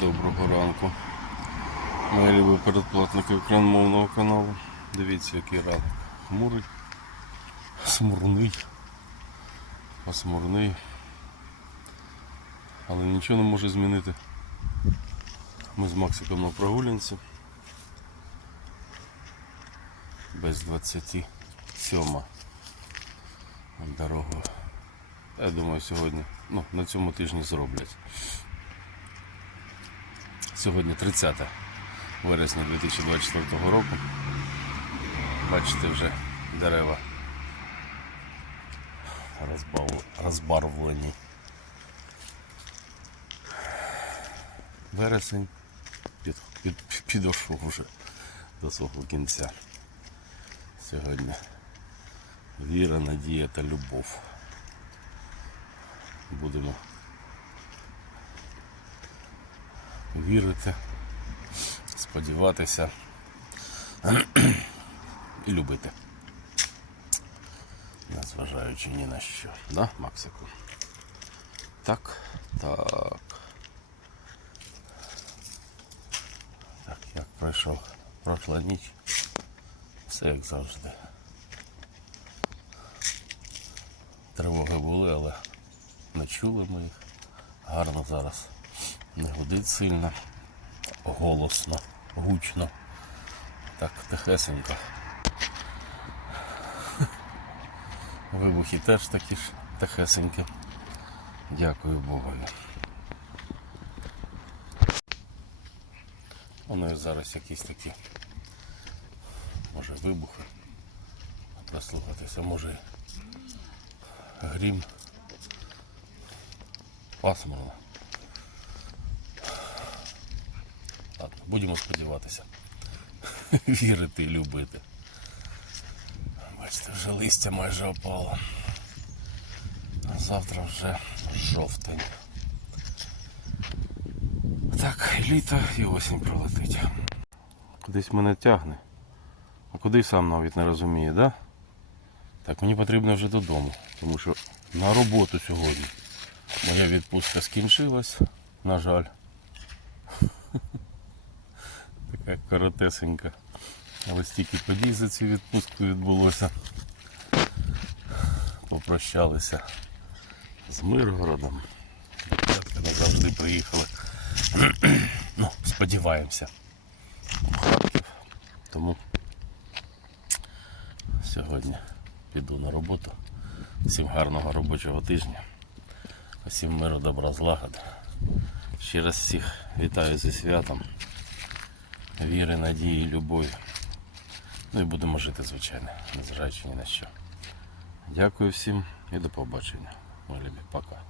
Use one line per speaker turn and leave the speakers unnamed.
Доброго ранку. Мої любі передплатники україномовного каналу. Дивіться, який ранок. Хмурий, смурний, осмурний. Але нічого не може змінити. Ми з Максиком на прогулянці. Без 27 дорогу. Я думаю, сьогодні, ну, на цьому тижні зроблять. Сьогодні 30 вересня 2024 року. Бачите, вже дерева розбарвлені. Вересень під, під, підійшов вже до свого кінця. Сьогодні віра, надія та любов. Будемо вірити, сподіватися і любити. Незважаючи ні на що. Да, Максику? Так, так. Так, як пройшов пройшла ніч. Все як завжди. Тривоги були, але не чули ми їх. Гарно зараз. Не гудить сильно, голосно, гучно. Так, тихесенько. Вибухи теж такі ж тихесенькі. Дякую Богові. Воно зараз якісь такі. Може вибухи. Прислухатися, може грім. Пасмурно. Будемо сподіватися. Вірити і любити. Бачите, вже листя майже опало. А завтра вже жовтень. Так, літо і осінь пролетить. Кудись мене тягне. А куди сам навіть не розуміє, да? Так, мені потрібно вже додому, тому що на роботу сьогодні. Моя відпустка скінчилась, на жаль. Така коротесенька. Але стільки подій за цю відпустку відбулося. Попрощалися з Миргородом. Дівчатка назавжди приїхали. ну, сподіваємося. Харків. Тому сьогодні піду на роботу. Всім гарного робочого тижня. Всім миру, добра, злагоди. Ще раз всіх вітаю зі святом. Віри, надії, любові. Ну і будемо жити, звичайно, незважаючи ні на що. Дякую всім і до побачення. Мої любі, пока.